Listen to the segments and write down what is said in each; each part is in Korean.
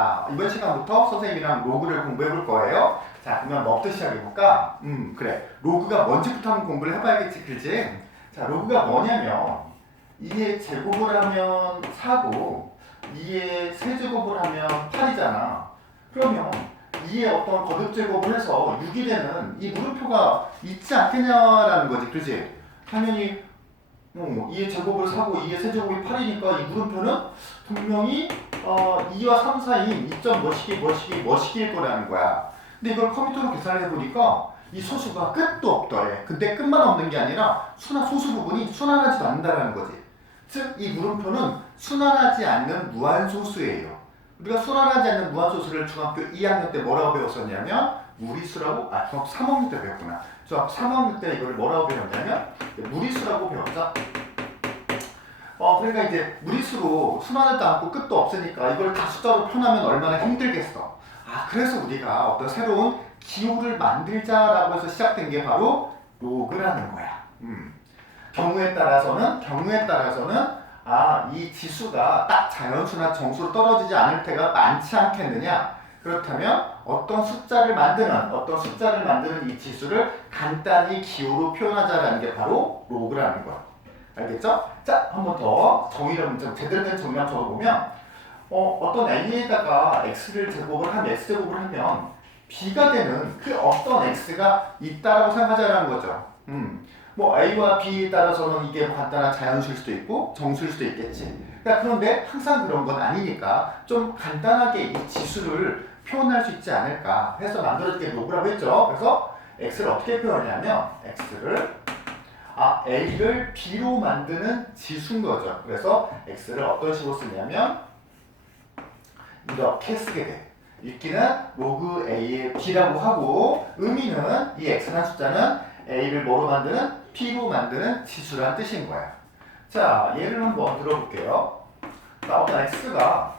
자, 이번 시간부터 선생님이랑 로그를 공부해 볼 거예요. 자, 그러면 뭐부터 시작해 볼까? 그래. 로그가 뭔지부터 한번 공부를 해봐야겠지, 그지? 자, 로그가 뭐냐면 2의 제곱을 하면 4고 2의 세제곱을 하면 8이잖아. 그러면 2의 어떤 거듭 제곱을 해서 6이 되는 이 물음표가 있지 않겠냐라는 거지, 그지? 당연히 2의 제곱을 사고 2의 세제곱이 8이니까 이 물음표는 분명히 2와 3 사이인 2점 뭐시기일 거라는 거야. 근데 이걸 컴퓨터로 계산을 해보니까 이 소수가 끝도 없더래. 근데 끝만 없는 게 아니라 소수 부분이 순환하지도 않는다는 거지. 즉, 이 물음표는 순환하지 않는 무한소수예요. 우리가 순환하지 않는 무한소수를 중학교 2학년 때 뭐라고 배웠었냐면 무리수라고, 중학교 3학년 때 배웠구나. 중학교 3학년 때 이걸 뭐라고 배웠냐면 무리수라고 배웠죠. 그러니까 이제 무리수로 순환해도 않고 끝도 없으니까 이걸 다 숫자로 표현하면 얼마나 힘들겠어. 그래서 우리가 어떤 새로운 기호를 만들자라고 해서 시작된 게 바로 로그라는 거야. 경우에 따라서는 이 지수가 딱 자연수나 정수로 떨어지지 않을 때가 많지 않겠느냐. 그렇다면 어떤 숫자를 만드는 이 지수를 간단히 기호로 표현하자라는 게 바로 로그라는 거야. 알겠죠? 자, 한 번 더 정의를 좀 제대로 된 정의를 적어보면 어떤 a에다가 x제곱을 하면 b가 되는 그 어떤 x가 있다라고 생각하자라는 거죠. a와 b에 따라서는 이게 간단한 자연수일 수도 있고 정수일 수도 있겠지. 그런데 항상 그런 건 아니니까 좀 간단하게 이 지수를 표현할 수 있지 않을까 해서 만들어진 게 로그라고 했죠. 그래서 x를 어떻게 표현하냐면 a를 b로 만드는 지수인 거죠. 그래서 x를 어떤 식으로 쓰냐면 이렇게 쓰게 돼. 읽기는 로그 a의 b라고 하고 의미는 이 x라는 숫자는 a를 뭐로 만드는 b로 만드는 지수라는 뜻인 거야. 자, 예를 한번 들어볼게요. 어떤 x가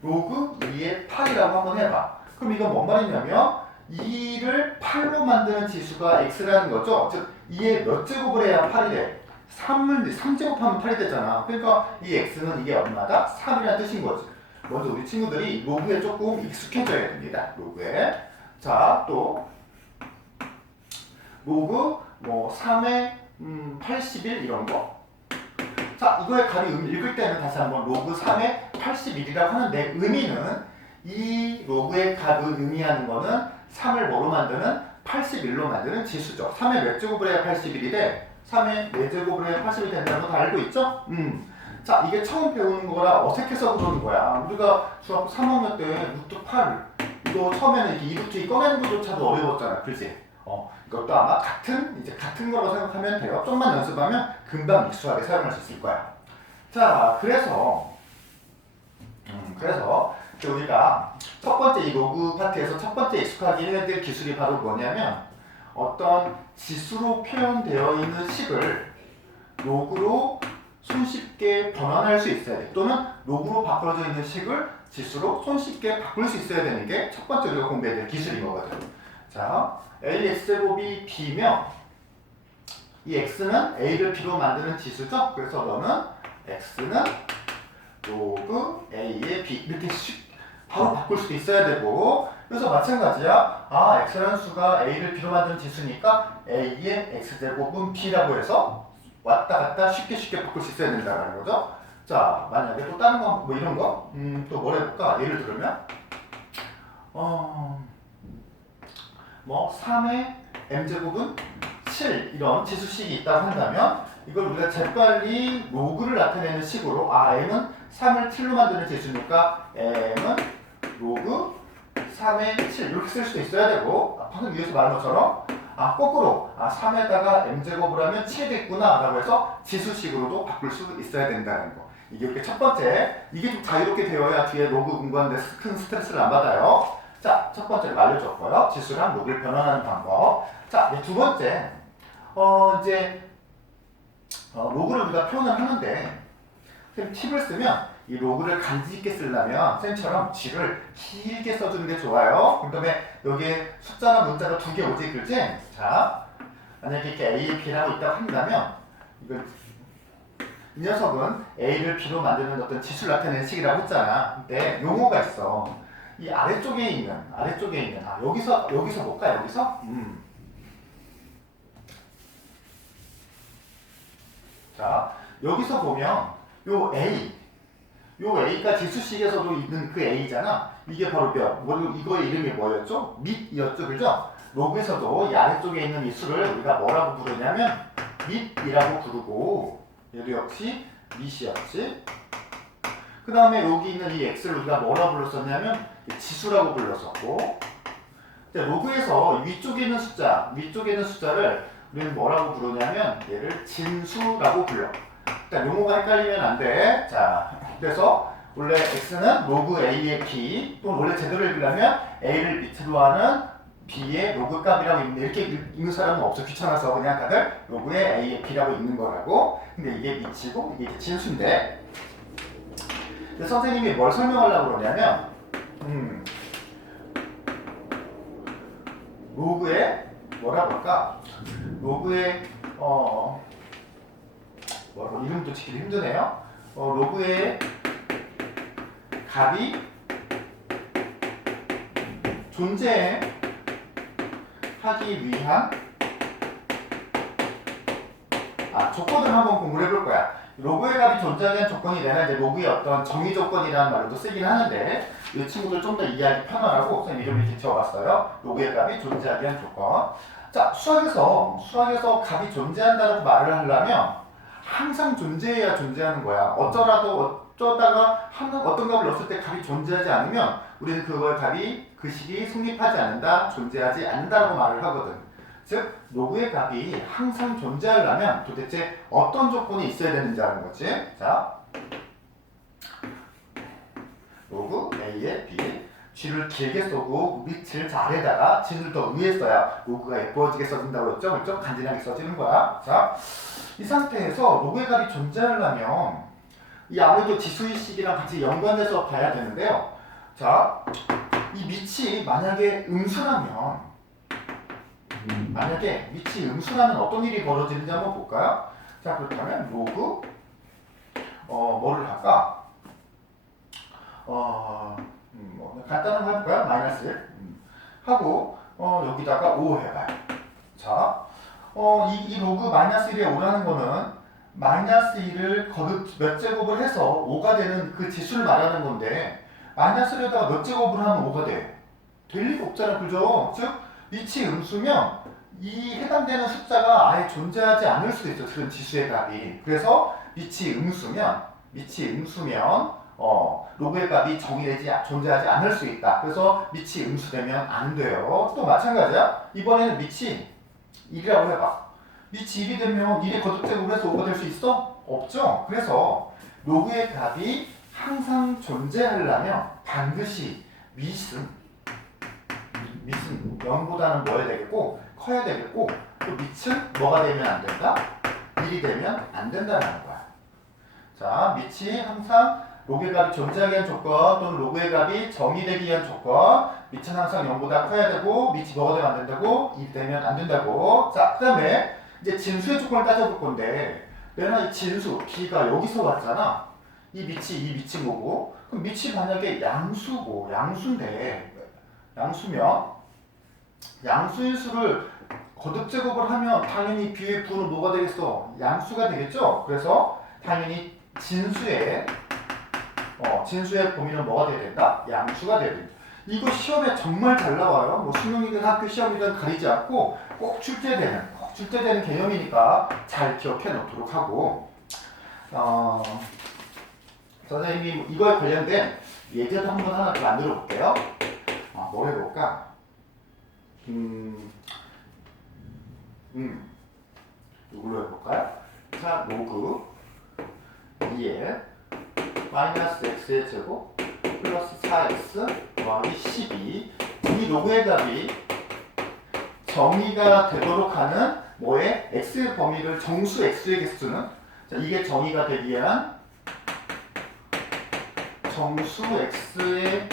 로그 2의 8이라고 한번 해봐. 그럼 이건 뭔 말이냐면 2를 8로 만드는 지수가 x라는 거죠. 즉 2의 몇 제곱을 해야 8이 돼? 3제곱하면 8이 되잖아. 그러니까 이 x는 이게 얼마다? 3이라는 뜻인 거지. 먼저 우리 친구들이 로그에 조금 익숙해져야 됩니다. 로그에. 자, 또 로그 3의 81 이런 거. 자, 이거의 값이 읽을 때는 다시 한번 로그 3의 81이라고 하는데 의미는 이 로그의 값을 의미하는 거는 3을 뭐로 만드는? 81로 만드는 지수죠. 3의 몇 제곱을 해야 81이 돼? 3의 4제곱을 해야 80이 된다는 거 다 알고 있죠? 자, 이게 처음 배우는 거라 어색해서 그러는 거야. 우리가 중학교 3학년 때 루트 8 이거 처음에는 이렇게 2루트 꺼내는 것조차도 어려웠잖아. 그렇지? 이것도 아마 같은 거라고 생각하면 돼요. 좀만 연습하면 금방 익숙하게 사용할 수 있을 거야. 자, 그래서 우리가 첫 번째 이 로그 파트에서 첫 번째 익숙하게 해야 될 기술이 바로 뭐냐면 어떤 지수로 표현되어 있는 식을 로그로 손쉽게 변환할 수 있어야 돼. 또는 로그로 바꿔져 있는 식을 지수로 손쉽게 바꿀 수 있어야 되는 게 첫 번째 우리가 공부해야 될 기술인 거거든. 자, ax제곱이 b면 이 x는 a를 b로 만드는 지수죠. 그래서 너는 x는 로그 a의 b 이렇게 바로 바꿀 수도 있어야 되고, 그래서 마찬가지야. x라는 수가 a를 b로 만드는 지수니까 a의 x제곱은 b라고 해서 왔다 갔다 쉽게 바꿀 수 있어야 된다는 거죠. 자, 만약에 또 다른 거, 이런 거, 또 뭘 해볼까? 예를 들면, 3의 m제곱은 7 이런 지수식이 있다고 한다면 이걸 우리가 재빨리 로그를 나타내는 식으로 m은 3을 7로 만드는 지수니까 m은 로그 3의 7 이렇게 쓸 수도 있어야 되고, 방금 위에서 말한 것처럼 거꾸로 3에다가 m제곱을 하면 7이 됐구나 라고 해서 지수식으로도 바꿀 수 있어야 된다는 거. 이게 이렇게 첫 번째, 이게 좀 자유롭게 되어야 뒤에 로그 공부하는데 큰 스트레스를 안 받아요. 자, 첫 번째로 알려줬고요. 지수랑 로그를 변환하는 방법. 자, 두 번째, 로그를 우리가 표현을 하는데 팁을 쓰면 이 로그를 간지 있게 쓰려면 쌤처럼 쥐를 길게 써주는 게 좋아요. 그 다음에 여기에 숫자나 문자가 2개 오지, 그렇지? 자, 만약에 이렇게 A, B라고 있다고 한다면 이 녀석은 A를 B로 만드는 어떤 지수를 나타내는 식이라고 했잖아. 근데 용어가 있어. 이 아래쪽에 있는 여기서 볼까? 여기서? 자, 여기서 보면 요 A가 지수식에서도 있는 그 A잖아. 이게 바로 이거의 이름이 뭐였죠? 밑이었죠, 그죠? 로그에서도 이 아래쪽에 있는 이 수를 우리가 뭐라고 부르냐면 밑이라고 부르고, 얘도 역시 밑이었지. 그 다음에 여기 있는 이 x를 우리가 뭐라고 불렀었냐면 지수라고 불렀었고, 로그에서 위쪽에 있는 숫자를 우리는 뭐라고 부르냐면 얘를 진수라고 불러. 일단 용어가 헷갈리면 안 돼. 자, 그래서 원래 x는 로그 a의 b, 또 원래 제대로 읽으려면 a를 밑으로 하는 b의 로그 값이라고 읽는데, 이렇게 읽는 사람은 없어. 귀찮아서 그냥 다들 로그의 a의 b라고 읽는 거라고. 근데 이게 밑이고 이게 이제 진수인데, 선생님이 뭘 설명하려고 그러냐면 로그의 뭐라고 할까? 로그의 이름도 지키기 힘드네요. 로그의 값이 존재하기 위한 조건을 한번 공부를 해볼 거야. 로그의 값이 존재하기 위한 조건이 내가 이제 로그의 어떤 정의 조건이라는 말로도 쓰긴 하는데, 이 친구들 좀 더 이해하기 편하라고 선생님 이름을 이렇게 지어봤어요. 로그의 값이 존재하기 위한 조건. 자, 수학에서 값이 존재한다고 말을 하려면 항상 존재해야 존재하는 거야. 어쩌다가 어떤 값을 넣었을 때 값이 존재하지 않으면 우리는 그 식이 성립하지 않는다, 존재하지 않는다라고 말을 하거든. 즉, 로그의 값이 항상 존재하려면 도대체 어떤 조건이 있어야 되는지 아는 거지. 자, 로그 A에 B, G를 길게 써고 밑을 아래다가 진을 더 위에 써야 로그가 예뻐지게 써진다고 했죠? 그렇죠? 간지나게 써지는 거야. 자, 이 상태에서 로그의 값이 존재하려면 이 아무래도 지수의식이랑 같이 연관돼서 봐야 되는데요. 자, 이 밑이 만약에 음수라면 어떤 일이 벌어지는지 한번 볼까요? 자, 그렇다면 로그 뭐를 할까? 간단한 거 해볼까요? 마이너스 1 하고 여기다가 5 해봐요. 자, 이 로그 마이너스 1에 5라는 거는 마이너스 1을 거듭 몇 제곱을 해서 5가 되는 그 지수를 말하는 건데, 마이너스 1에다가 몇 제곱을 하면 5가 돼? 될 리가 없잖아, 그죠? 즉, 밑이 음수면 이 해당되는 숫자가 아예 존재하지 않을 수도 있죠, 그런 지수의 값이. 그래서 밑이 음수면 로그의 값이 존재하지 않을 수 있다. 그래서 밑이 음수되면 안 돼요. 또 마찬가지야. 이번에는 밑이 1이라고 해봐. 밑이 1이 되면 1의 거듭제곱을 해서 5가 될 수 있어? 없죠? 그래서 로그의 값이 항상 존재하려면 반드시 밑은 0보다는 뭐야 되겠고, 커야 되겠고, 또 밑은 뭐가 되면 안 된다? 1이 되면 안 된다는 거야. 자, 밑이 항상 로그의 값이 존재하기 위한 조건, 또는 로그의 값이 정의되기 위한 조건, 밑은 항상 0보다 커야 되고, 밑이 뭐가 되면 안 된다고? 1이 되면 안 된다고. 자, 그 다음에 이제 진수의 조건을 따져볼 건데, 내가 이 진수 b가 여기서 왔잖아. 이 밑이 뭐고? 그럼 밑이 만약에 양수면 양수인 수를 거듭제곱을 하면 당연히 b의 부는 뭐가 되겠어? 양수가 되겠죠? 그래서 당연히 진수의 범위는 뭐가 돼야 된다? 양수가 돼야 된다. 이거 시험에 정말 잘 나와요. 뭐 수능이든 학교 시험이든 가리지 않고 꼭 출제되는 개념이니까 잘 기억해 놓도록 하고, 선생님이 이거에 관련된 예제도 한번 하나 더 만들어 볼게요. 뭘 해볼까? 이걸로 해볼까요? 자, 로그 2에 마이너스 x의 제곱 플러스 4x 더하기 12, 이 로그의 값이 정의가 되도록 하는 뭐의 x의 범위를 정수 x의 개수는, 자, 이게 정의가 되기 위한 정수 x의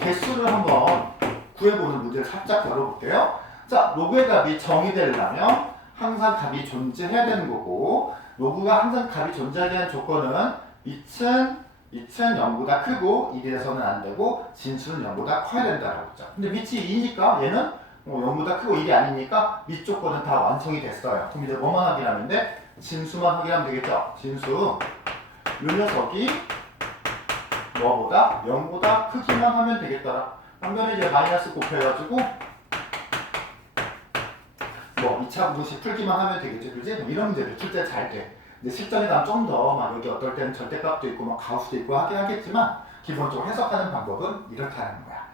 개수를 한번 구해보는 문제를 살짝 다뤄볼게요. 자, 로그의 값이 정의되려면 항상 값이 존재해야 되는 거고, 로그가 항상 값이 존재하게 한 조건은 2층 0보다 크고 1이라서는 안 되고 진수는 0보다 커야 된다라고 했죠. 근데 밑이 2니까 얘는 0보다 크고 1이 아니니까 밑 조건은 다 완성이 됐어요. 그럼 이제 뭐만 확인하면 돼? 진수만 확인하면 되겠죠. 진수 요 녀석이 뭐보다 0보다 크기만 하면 되겠더라. 반면에 이제 마이너스 곱해가지고 뭐 2차 분식 풀기만 하면 되겠죠. 그지? 뭐 이런 문제를 풀 때 잘 돼. 근데 실전에 가면 좀 더 막 여기 어떨 때는 절대값도 있고 막 가우스도 있고 하긴 하겠지만 기본적으로 해석하는 방법은 이렇게 하는 거야.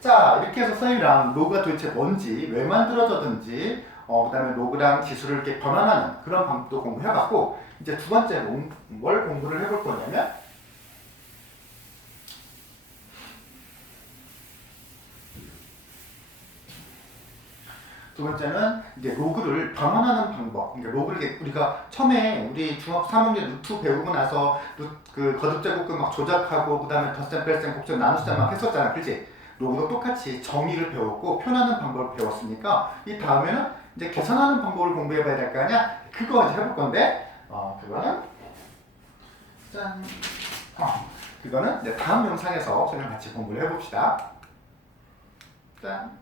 자, 이렇게 해서 선생님이랑 로그가 도대체 뭔지, 왜 만들어졌는지, 그 다음에 로그랑 지수를 이렇게 변환하는 그런 방법도 공부해봤고, 이제 두 번째 뭘 공부를 해볼 거냐면, 두 번째는 이제 로그를 변환하는 방법. 그러니까 로그를 우리가 처음에 우리 중학 3학년 루트 배우고 나서 그 거듭 제곱근 막 조작하고 그다음에 덧셈, 뺄셈, 곱셈, 나눗셈 막 했었잖아, 그렇지? 로그도 똑같이 정의를 배웠고 표현하는 방법을 배웠으니까 이 다음에는 이제 계산하는 방법을 공부해봐야 될 거 아니야? 그거 이제 해볼 건데, 그거는 짠. 그거는 이제 다음 영상에서 저랑 같이 공부를 해봅시다. 짠.